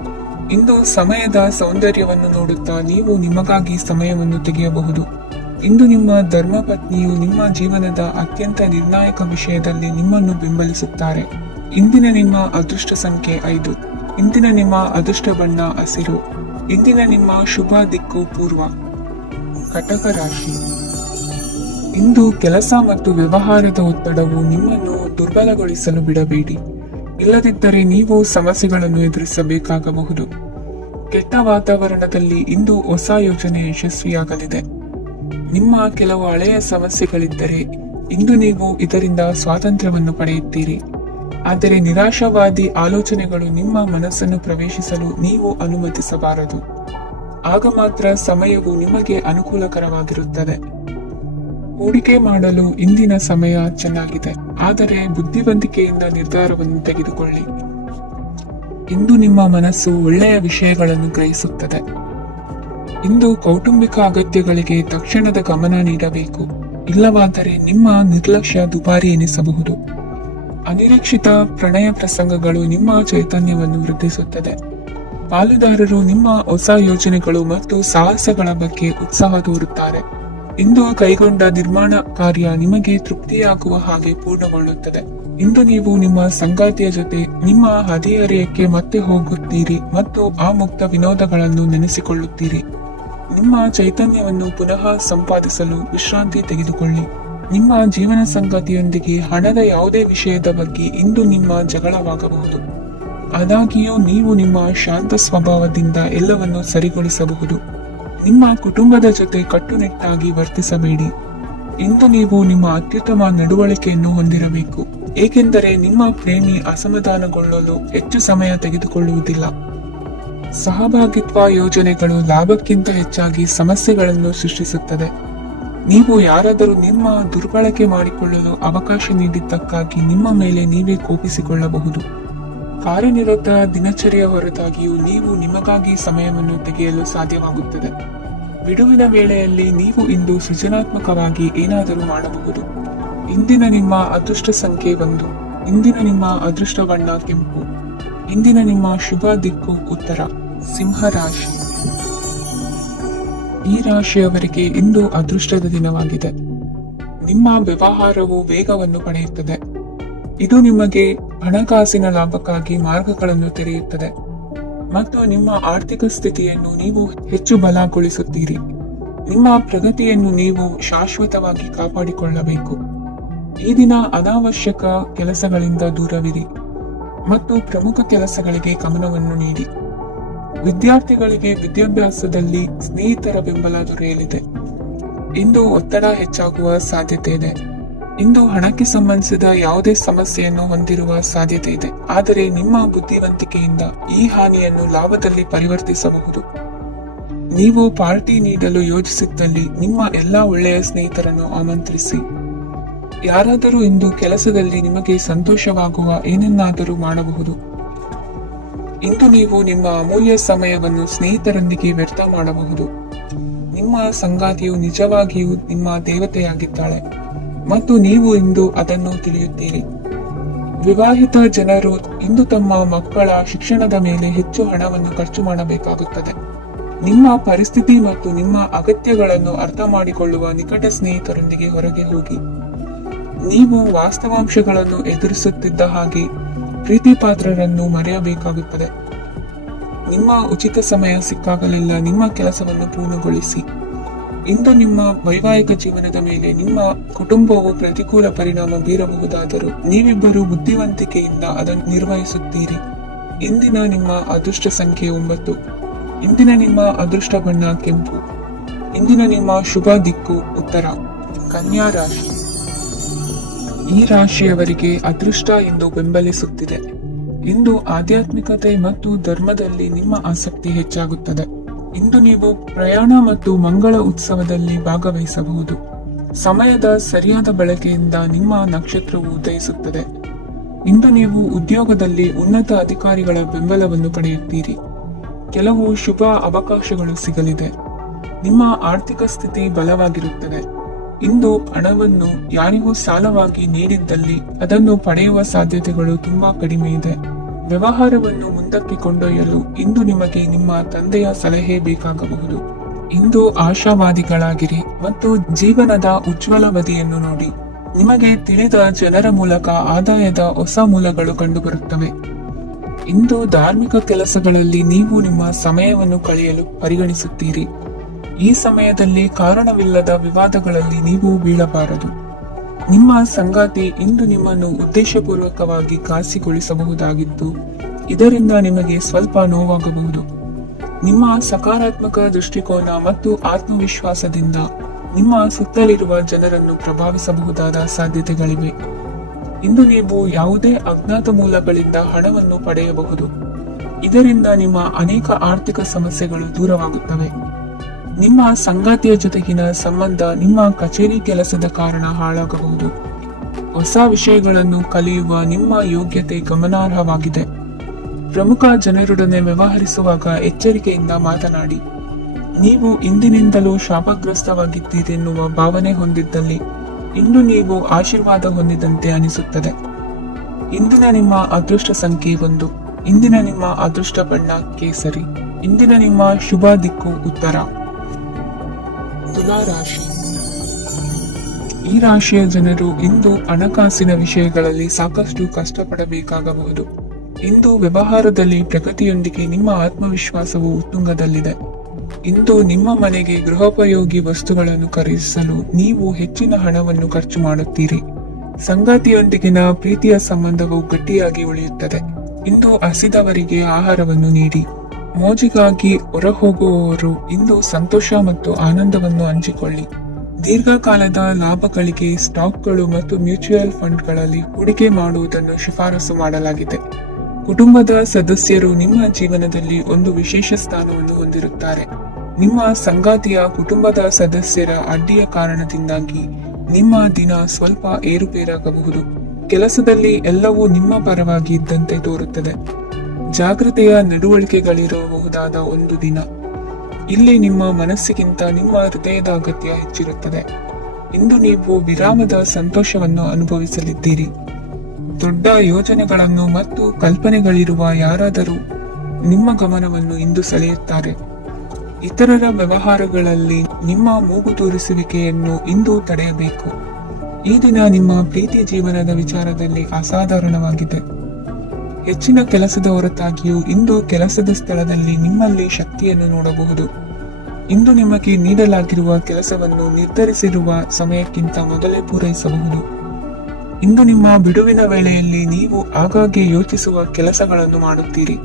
ಇಂದು ಸಮಯದ ಸೌಂದರ್ಯವನ್ನು ನೋಡುತ್ತಾ ನೀವು ನಿಮಗಾಗಿ ಸಮಯವನ್ನು ತೆಗೆಯಬಹುದು. ಇಂದು ನಿಮ್ಮ ಧರ್ಮಪತ್ನಿಯು ನಿಮ್ಮ ಜೀವನದ ಅತ್ಯಂತ ನಿರ್ಣಾಯಕ ವಿಷಯದಲ್ಲಿ ನಿಮ್ಮನ್ನು ಬೆಂಬಲಿಸುತ್ತಾರೆ. ಇಂದಿನ ನಿಮ್ಮ ಅದೃಷ್ಟ ಸಂಖ್ಯೆ 5. ಇಂದಿನ ನಿಮ್ಮ ಅದೃಷ್ಟ ಬಣ್ಣ ಹಸಿರು. ಇಂದಿನ ನಿಮ್ಮ ಶುಭ ದಿಕ್ಕು ಪೂರ್ವ. ಕಟಕ ರಾಶಿ. ಇಂದು ಕೆಲಸ ಮತ್ತು ವ್ಯವಹಾರದ ಒತ್ತಡವು ನಿಮ್ಮನ್ನು ದುರ್ಬಲಗೊಳಿಸಲು ಬಿಡಬೇಡಿ. ಇಲ್ಲದಿದ್ದರೆ ನೀವು ಸಮಸ್ಯೆಗಳನ್ನು ಎದುರಿಸಬೇಕಾಗಬಹುದು. ಕೆಟ್ಟ ವಾತಾವರಣದಲ್ಲಿ ಇಂದು ಹೊಸ ಯೋಜನೆ ಯಶಸ್ವಿಯಾಗಲಿದೆ. ನಿಮ್ಮ ಕೆಲವು ಹಳೆಯ ಸಮಸ್ಯೆಗಳಿದ್ದರೆ ಇಂದು ನೀವು ಇದರಿಂದ ಸ್ವಾತಂತ್ರ್ಯವನ್ನು ಪಡೆಯುತ್ತೀರಿ. ಆದರೆ ನಿರಾಶಾವಾದಿ ಆಲೋಚನೆಗಳು ನಿಮ್ಮ ಮನಸ್ಸನ್ನು ಪ್ರವೇಶಿಸಲು ನೀವು ಅನುಮತಿಸಬಾರದು. ಆಗ ಮಾತ್ರ ಸಮಯವು ನಿಮಗೆ ಅನುಕೂಲಕರವಾಗಿರುತ್ತದೆ. ಹೂಡಿಕೆ ಮಾಡಲು ಇಂದಿನ ಸಮಯ ಚೆನ್ನಾಗಿದೆ, ಆದರೆ ಬುದ್ಧಿವಂತಿಕೆಯಿಂದ ನಿರ್ಧಾರವನ್ನು ತೆಗೆದುಕೊಳ್ಳಿ. ಇಂದು ನಿಮ್ಮ ಮನಸ್ಸು ಒಳ್ಳೆಯ ವಿಷಯಗಳನ್ನು ಗ್ರಹಿಸುತ್ತದೆ. ಇಂದು ಕೌಟುಂಬಿಕ ಅಗತ್ಯಗಳಿಗೆ ತಕ್ಷಣದ ಗಮನ ನೀಡಬೇಕು. ಇಲ್ಲವಾದರೆ ನಿಮ್ಮ ನಿರ್ಲಕ್ಷ್ಯ ದುಬಾರಿ ಎನಿಸಬಹುದು. ಅನಿರೀಕ್ಷಿತ ಪ್ರಣಯ ಪ್ರಸಂಗಗಳು ನಿಮ್ಮ ಚೈತನ್ಯವನ್ನು ವೃದ್ಧಿಸುತ್ತದೆ. ಪಾಲುದಾರರು ನಿಮ್ಮ ಹೊಸ ಯೋಜನೆಗಳು ಮತ್ತು ಸಾಹಸಗಳ ಬಗ್ಗೆ ಉತ್ಸಾಹ ತೋರುತ್ತಾರೆ. ಇಂದು ಕೈಗೊಂಡ ನಿರ್ಮಾಣ ಕಾರ್ಯ ನಿಮಗೆ ತೃಪ್ತಿಯಾಗುವ ಹಾಗೆ ಪೂರ್ಣಗೊಳ್ಳುತ್ತದೆ. ಇಂದು ನೀವು ನಿಮ್ಮ ಸಂಗಾತಿಯ ಜೊತೆ ನಿಮ್ಮ ಹದಿಹರೆಯಕ್ಕೆ ಮತ್ತೆ ಹೋಗುತ್ತೀರಿ ಮತ್ತು ಆ ಮುಕ್ತ ವಿನೋದಗಳನ್ನು ನೆನೆಸಿಕೊಳ್ಳುತ್ತೀರಿ. ನಿಮ್ಮ ಚೈತನ್ಯವನ್ನು ಪುನಃ ಸಂಪಾದಿಸಲು ವಿಶ್ರಾಂತಿ ತೆಗೆದುಕೊಳ್ಳಿ. ನಿಮ್ಮ ಜೀವನ ಸಂಗಾತಿಯೊಂದಿಗೆ ಹಣದ ಯಾವುದೇ ವಿಷಯದ ಬಗ್ಗೆ ಇಂದು ನಿಮ್ಮ ಜಗಳವಾಗಬಹುದು. ಆದಾಗ್ಯೂ ನೀವು ನಿಮ್ಮ ಶಾಂತ ಸ್ವಭಾವದಿಂದ ಎಲ್ಲವನ್ನು ಸರಿಗೊಳಿಸಬಹುದು. ನಿಮ್ಮ ಕುಟುಂಬದ ಜೊತೆ ಕಟ್ಟುನಿಟ್ಟಾಗಿ ವರ್ತಿಸಬೇಡಿ. ಇಂದು ನೀವು ನಿಮ್ಮ ಅತ್ಯುತ್ತಮ ನಡವಳಿಕೆಯನ್ನು ಹೊಂದಿರಬೇಕು, ಏಕೆಂದರೆ ನಿಮ್ಮ ಪ್ರೇಮಿ ಅಸಮಾಧಾನಗೊಳ್ಳಲು ಹೆಚ್ಚು ಸಮಯ ತೆಗೆದುಕೊಳ್ಳುವುದಿಲ್ಲ. ಸಹಭಾಗಿತ್ವ ಯೋಜನೆಗಳು ಲಾಭಕ್ಕಿಂತ ಹೆಚ್ಚಾಗಿ ಸಮಸ್ಯೆಗಳನ್ನು ಸೃಷ್ಟಿಸುತ್ತದೆ. ನೀವು ಯಾರಾದರೂ ನಿಮ್ಮ ದುರ್ಬಳಕೆ ಮಾಡಿಕೊಳ್ಳಲು ಅವಕಾಶ ನೀಡಿದ್ದಕ್ಕಾಗಿ ನಿಮ್ಮ ಮೇಲೆ ನೀವೇ ಕೋಪಿಸಿಕೊಳ್ಳಬಹುದು. ಕಾರ್ಯನಿರತ ದಿನಚರಿಯ ಹೊರತಾಗಿಯೂ ನೀವು ನಿಮಗಾಗಿ ಸಮಯವನ್ನು ತೆಗೆಯಲು ಸಾಧ್ಯವಾಗುತ್ತದೆ. ಬಿಡುವಿನ ವೇಳೆಯಲ್ಲಿ ನೀವು ಇಂದು ಸೃಜನಾತ್ಮಕವಾಗಿ ಏನಾದರೂ ಮಾಡಬಹುದು. ಇಂದಿನ ನಿಮ್ಮ ಅದೃಷ್ಟ ಸಂಖ್ಯೆ 1. ಇಂದಿನ ನಿಮ್ಮ ಅದೃಷ್ಟ ಬಣ್ಣ ಕೆಂಪು. ಇಂದಿನ ನಿಮ್ಮ ಶುಭ ದಿಕ್ಕು ಉತ್ತರ. ಸಿಂಹ ರಾಶಿ. ಈ ರಾಶಿಯವರಿಗೆ ಇಂದು ಅದೃಷ್ಟದ ದಿನವಾಗಿದೆ. ನಿಮ್ಮ ವ್ಯವಹಾರವು ವೇಗವನ್ನು ಪಡೆಯುತ್ತದೆ. ಇದು ನಿಮಗೆ ಹಣಕಾಸಿನ ಲಾಭಕ್ಕಾಗಿ ಮಾರ್ಗಗಳನ್ನು ತೆರೆಯುತ್ತದೆ ಮತ್ತು ನಿಮ್ಮ ಆರ್ಥಿಕ ಸ್ಥಿತಿಯನ್ನು ನೀವು ಹೆಚ್ಚು ಬಲಗೊಳಿಸುತ್ತೀರಿ. ನಿಮ್ಮ ಪ್ರಗತಿಯನ್ನು ನೀವು ಶಾಶ್ವತವಾಗಿ ಕಾಪಾಡಿಕೊಳ್ಳಬೇಕು. ಈ ದಿನ ಅನಾವಶ್ಯಕ ಕೆಲಸಗಳಿಂದ ದೂರವಿರಿ ಮತ್ತು ಪ್ರಮುಖ ಕೆಲಸಗಳಿಗೆ ಗಮನವನ್ನು ನೀಡಿ. ವಿದ್ಯಾರ್ಥಿಗಳಿಗೆ ವಿದ್ಯಾಭ್ಯಾಸದಲ್ಲಿ ಸ್ನೇಹಿತರ ಬೆಂಬಲ ದೊರೆಯಲಿದೆ. ಇಂದು ಒತ್ತಡ ಹೆಚ್ಚಾಗುವ ಸಾಧ್ಯತೆ ಇದೆ. ಇಂದು ಹಣಕ್ಕೆ ಸಂಬಂಧಿಸಿದ ಯಾವುದೇ ಸಮಸ್ಯೆಯನ್ನು ಹೊಂದಿರುವ ಸಾಧ್ಯತೆ ಇದೆ, ಆದರೆ ನಿಮ್ಮ ಬುದ್ಧಿವಂತಿಕೆಯಿಂದ ಈ ಹಾನಿಯನ್ನು ಲಾಭದಲ್ಲಿ ಪರಿವರ್ತಿಸಬಹುದು. ನೀವು ಪಾರ್ಟಿ ನೀಡಲು ಯೋಜಿಸಿದ್ದಲ್ಲಿ ನಿಮ್ಮ ಎಲ್ಲಾ ಒಳ್ಳೆಯ ಸ್ನೇಹಿತರನ್ನು ಆಮಂತ್ರಿಸಿ. ಯಾರಾದರೂ ಇಂದು ಕೆಲಸದಲ್ಲಿ ನಿಮಗೆ ಸಂತೋಷವಾಗುವ ಏನನ್ನಾದರೂ ಮಾಡಬಹುದು. ಇಂದು ನೀವು ನಿಮ್ಮ ಅಮೂಲ್ಯ ಸಮಯವನ್ನು ಸ್ನೇಹಿತರೊಂದಿಗೆ ವ್ಯರ್ಥ ಮಾಡಬಹುದು. ನಿಮ್ಮ ಸಂಗಾತಿಯು ನಿಜವಾಗಿಯೂ ನಿಮ್ಮ ದೇವತೆಯಾಗಿದ್ದಾಳೆ ಮತ್ತು ನೀವು ಇಂದು ಅದನ್ನು ತಿಳಿಯುತ್ತೀರಿ. ವಿವಾಹಿತ ಜನರು ಇಂದು ತಮ್ಮ ಮಕ್ಕಳ ಶಿಕ್ಷಣದ ಮೇಲೆ ಹೆಚ್ಚು ಹಣವನ್ನು ಖರ್ಚು ಮಾಡಬೇಕಾಗುತ್ತದೆ. ನಿಮ್ಮ ಪರಿಸ್ಥಿತಿ ಮತ್ತು ನಿಮ್ಮ ಅಗತ್ಯಗಳನ್ನು ಅರ್ಥ ಮಾಡಿಕೊಳ್ಳುವ ನಿಕಟ ಸ್ನೇಹಿತರೊಂದಿಗೆ ಹೊರಗೆ ಹೋಗಿ. ನೀವು ವಾಸ್ತವಾಂಶಗಳನ್ನು ಎದುರಿಸುತ್ತಿದ್ದ ಹಾಗೆ ಪ್ರೀತಿ ಪಾತ್ರರನ್ನು ಮರೆಯಬೇಕಾಗುತ್ತದೆ. ನಿಮ್ಮ ಉಚಿತ ಸಮಯ ಸಿಕ್ಕಾಗಲೆಲ್ಲ ನಿಮ್ಮ ಕೆಲಸವನ್ನು ಪೂರ್ಣಗೊಳಿಸಿ. ಇಂದು ನಿಮ್ಮ ವೈವಾಹಿಕ ಜೀವನದ ಮೇಲೆ ನಿಮ್ಮ ಕುಟುಂಬವು ಪ್ರತಿಕೂಲ ಪರಿಣಾಮ ಬೀರಬಹುದಾದರೂ ನೀವಿಬ್ಬರು ಬುದ್ಧಿವಂತಿಕೆಯಿಂದ ಅದನ್ನು ನಿರ್ವಹಿಸುತ್ತೀರಿ. ಇಂದಿನ ನಿಮ್ಮ ಅದೃಷ್ಟ ಸಂಖ್ಯೆ 9. ಇಂದಿನ ನಿಮ್ಮ ಅದೃಷ್ಟ ಬಣ್ಣ ಕೆಂಪು. ಇಂದಿನ ನಿಮ್ಮ ಶುಭ ದಿಕ್ಕು ಉತ್ತರ. ಕನ್ಯಾ ರಾಶಿ. ಈ ರಾಶಿಯವರಿಗೆ ಅದೃಷ್ಟ ಎಂದು ಬೆಂಬಲಿಸುತ್ತಿದೆ. ಇಂದು ಆಧ್ಯಾತ್ಮಿಕತೆ ಮತ್ತು ಧರ್ಮದಲ್ಲಿ ನಿಮ್ಮ ಆಸಕ್ತಿ ಹೆಚ್ಚಾಗುತ್ತದೆ. ಇಂದು ನೀವು ಪ್ರಯಾಣ ಮತ್ತು ಮಂಗಳ ಉತ್ಸವದಲ್ಲಿ ಭಾಗವಹಿಸಬಹುದು. ಸಮಯದ ಸರಿಯಾದ ಬಳಕೆಯಿಂದ ನಿಮ್ಮ ನಕ್ಷತ್ರವು ಉದಯಿಸುತ್ತದೆ. ಇಂದು ನೀವು ಉದ್ಯೋಗದಲ್ಲಿ ಉನ್ನತ ಅಧಿಕಾರಿಗಳ ಬೆಂಬಲವನ್ನು ಪಡೆಯುತ್ತೀರಿ. ಕೆಲವು ಶುಭ ಅವಕಾಶಗಳು ಸಿಗಲಿದೆ. ನಿಮ್ಮ ಆರ್ಥಿಕ ಸ್ಥಿತಿ ಬಲವಾಗಿರುತ್ತದೆ. ಇಂದು ಹಣವನ್ನು ಯಾರಿಗೂ ಸಾಲವಾಗಿ ನೀಡಿದ್ದಲ್ಲಿ ಅದನ್ನು ಪಡೆಯುವ ಸಾಧ್ಯತೆಗಳು ತುಂಬಾ ಕಡಿಮೆ ಇದೆ. ವ್ಯವಹಾರವನ್ನು ಮುಂದಕ್ಕೆ ಕೊಂಡೊಯ್ಯಲು ಇಂದು ನಿಮಗೆ ನಿಮ್ಮ ತಂದೆಯ ಸಲಹೆ ಬೇಕಾಗಬಹುದು. ಇಂದು ಆಶಾವಾದಿಗಳಾಗಿರಿ ಮತ್ತು ಜೀವನದ ಉಜ್ವಲವದಿಯನ್ನು ನೋಡಿ. ನಿಮಗೆ ತಿಳಿದ ಜನರ ಮೂಲಕ ಆದಾಯದ ಹೊಸ ಮೂಲಗಳು ಕಂಡುಬರುತ್ತವೆ. ಇಂದು ಧಾರ್ಮಿಕ ಕೆಲಸಗಳಲ್ಲಿ ನೀವು ನಿಮ್ಮ ಸಮಯವನ್ನು ಕಳೆಯಲು ಪರಿಗಣಿಸುತ್ತೀರಿ. ಈ ಸಮಯದಲ್ಲಿ ಕಾರಣವಿಲ್ಲದ ವಿವಾದಗಳಲ್ಲಿ ನೀವು ಬೀಳಬಾರದು. ನಿಮ್ಮ ಸಂಗಾತಿ ಇಂದು ನಿಮ್ಮನ್ನು ಉದ್ದೇಶಪೂರ್ವಕವಾಗಿ ಘಾಸಿಗೊಳಿಸಬಹುದಾಗಿದ್ದು, ಇದರಿಂದ ನಿಮಗೆ ಸ್ವಲ್ಪ ನೋವಾಗಬಹುದು. ನಿಮ್ಮ ಸಕಾರಾತ್ಮಕ ದೃಷ್ಟಿಕೋನ ಮತ್ತು ಆತ್ಮವಿಶ್ವಾಸದಿಂದ ನಿಮ್ಮ ಸುತ್ತಲಿರುವ ಜನರನ್ನು ಪ್ರಭಾವಿಸಬಹುದಾದ ಸಾಧ್ಯತೆಗಳಿವೆ. ಇಂದು ನೀವು ಯಾವುದೇ ಅಜ್ಞಾತ ಮೂಲಗಳಿಂದ ಹಣವನ್ನು ಪಡೆಯಬಹುದು. ಇದರಿಂದ ನಿಮ್ಮ ಅನೇಕ ಆರ್ಥಿಕ ಸಮಸ್ಯೆಗಳು ದೂರವಾಗುತ್ತವೆ. ನಿಮ್ಮ ಸಂಗಾತಿಯ ಜೊತೆಗಿನ ಸಂಬಂಧ ನಿಮ್ಮ ಕಚೇರಿ ಕೆಲಸದ ಕಾರಣ ಹಾಳಾಗಬಹುದು. ಹೊಸ ವಿಷಯಗಳನ್ನು ಕಲಿಯುವ ನಿಮ್ಮ ಯೋಗ್ಯತೆ ಗಮನಾರ್ಹವಾಗಿದೆ. ಪ್ರಮುಖ ಜನರೊಡನೆ ವ್ಯವಹರಿಸುವಾಗ ಎಚ್ಚರಿಕೆಯಿಂದ ಮಾತನಾಡಿ. ನೀವು ಇಂದಿನಿಂದಲೂ ಶಾಪಗ್ರಸ್ತವಾಗಿದ್ದೀರೆನ್ನುವ ಭಾವನೆ ಹೊಂದಿದ್ದಲ್ಲಿ ಇಂದು ನೀವು ಆಶೀರ್ವಾದ ಹೊಂದಿದಂತೆ ಅನಿಸುತ್ತದೆ. ಇಂದಿನ ನಿಮ್ಮ ಅದೃಷ್ಟ ಸಂಖ್ಯೆ 1. ಇಂದಿನ ನಿಮ್ಮ ಅದೃಷ್ಟ ಬಣ್ಣ ಕೇಸರಿ. ಇಂದಿನ ನಿಮ್ಮ ಶುಭ ದಿಕ್ಕು ಉತ್ತರ. ತುಲಾ ರಾಶಿ. ಈ ರಾಶಿಯ ಜನರು ಇಂದು ಹಣಕಾಸಿನ ವಿಷಯಗಳಲ್ಲಿ ಸಾಕಷ್ಟು ಕಷ್ಟಪಡಬೇಕಾಗಬಹುದು. ಇಂದು ವ್ಯವಹಾರದಲ್ಲಿ ಪ್ರಗತಿಯೊಂದಿಗೆ ನಿಮ್ಮ ಆತ್ಮವಿಶ್ವಾಸವು ಉತ್ತುಂಗದಲ್ಲಿದೆ. ಇಂದು ನಿಮ್ಮ ಮನೆಗೆ ಗೃಹೋಪಯೋಗಿ ವಸ್ತುಗಳನ್ನು ಖರೀದಿಸಲು ನೀವು ಹೆಚ್ಚಿನ ಹಣವನ್ನು ಖರ್ಚು ಮಾಡುತ್ತೀರಿ. ಸಂಗಾತಿಯೊಂದಿಗಿನ ಪ್ರೀತಿಯ ಸಂಬಂಧವು ಗಟ್ಟಿಯಾಗಿ ಉಳಿಯುತ್ತದೆ. ಇಂದು ಹಸಿದವರಿಗೆ ಆಹಾರವನ್ನು ನೀಡಿ. ಮೋಜಿಗಾಗಿ ಹೊರಹೋಗುವವರು ಇಂದು ಸಂತೋಷ ಮತ್ತು ಆನಂದವನ್ನು ಹಂಚಿಕೊಳ್ಳಿ. ದೀರ್ಘಕಾಲದ ಲಾಭಗಳಿಗೆ ಸ್ಟಾಕ್ಗಳು ಮತ್ತು ಮ್ಯೂಚುವಲ್ ಫಂಡ್ಗಳಲ್ಲಿ ಹೂಡಿಕೆ ಮಾಡುವುದನ್ನು ಶಿಫಾರಸು ಮಾಡಲಾಗಿದೆ. ಕುಟುಂಬದ ಸದಸ್ಯರು ನಿಮ್ಮ ಜೀವನದಲ್ಲಿ ಒಂದು ವಿಶೇಷ ಸ್ಥಾನವನ್ನು ಹೊಂದಿರುತ್ತಾರೆ. ನಿಮ್ಮ ಸಂಗಾತಿಯ ಕುಟುಂಬದ ಸದಸ್ಯರ ಅಡ್ಡಿಯ ಕಾರಣದಿಂದಾಗಿ ನಿಮ್ಮ ದಿನ ಸ್ವಲ್ಪ ಏರುಪೇರಾಗಬಹುದು. ಕೆಲಸದಲ್ಲಿ ಎಲ್ಲವೂ ನಿಮ್ಮ ಪರವಾಗಿ ಇದ್ದಂತೆ ತೋರುತ್ತದೆ. ಜಾಗೃತೆಯ ನಡವಳಿಕೆಗಳಿರಬಹುದಾದ ಒಂದು ದಿನ. ಇಲ್ಲಿ ನಿಮ್ಮ ಮನಸ್ಸಿಗಿಂತ ನಿಮ್ಮ ಹೃದಯದ ಅಗತ್ಯ ಹೆಚ್ಚಿರುತ್ತದೆ. ಇಂದು ನೀವು ವಿರಾಮದ ಸಂತೋಷವನ್ನು ಅನುಭವಿಸಲಿದ್ದೀರಿ. ದೊಡ್ಡ ಯೋಜನೆಗಳನ್ನು ಮತ್ತು ಕಲ್ಪನೆಗಳಿರುವ ಯಾರಾದರೂ ನಿಮ್ಮ ಗಮನವನ್ನು ಇಂದು ಸೆಳೆಯುತ್ತಾರೆ. ಇತರರ ವ್ಯವಹಾರಗಳಲ್ಲಿ ನಿಮ್ಮ ಮೂಗು ತೂರಿಸುವಿಕೆಯನ್ನು ಇಂದು ತಡೆಯಬೇಕು. ಈ ದಿನ ನಿಮ್ಮ ಪ್ರೀತಿ ಜೀವನದ ವಿಚಾರದಲ್ಲಿ ಅಸಾಧಾರಣವಾಗಿದೆ. ಹೆಚ್ಚಿನ ಕೆಲಸದ ಹೊರತಾಗಿಯೂ ಇಂದು ಕೆಲಸದ ಸ್ಥಳದಲ್ಲಿ ನಿಮ್ಮಲ್ಲಿ ಶಕ್ತಿಯನ್ನು ನೋಡಬಹುದು. ಇಂದು ನಿಮಗೆ ನೀಡಲಾಗಿರುವ ಕೆಲಸವನ್ನು ನಿರ್ಧರಿಸಿರುವ ಸಮಯಕ್ಕಿಂತ ಮೊದಲೇ ಪೂರೈಸಬಹುದು. ಇಂದು ನಿಮ್ಮ ಬಿಡುವಿನ ವೇಳೆಯಲ್ಲಿ ನೀವು ಆಗಾಗ್ಗೆ ಯೋಚಿಸುವ ಕೆಲಸಗಳನ್ನು ಮಾಡುತ್ತೀರಿ.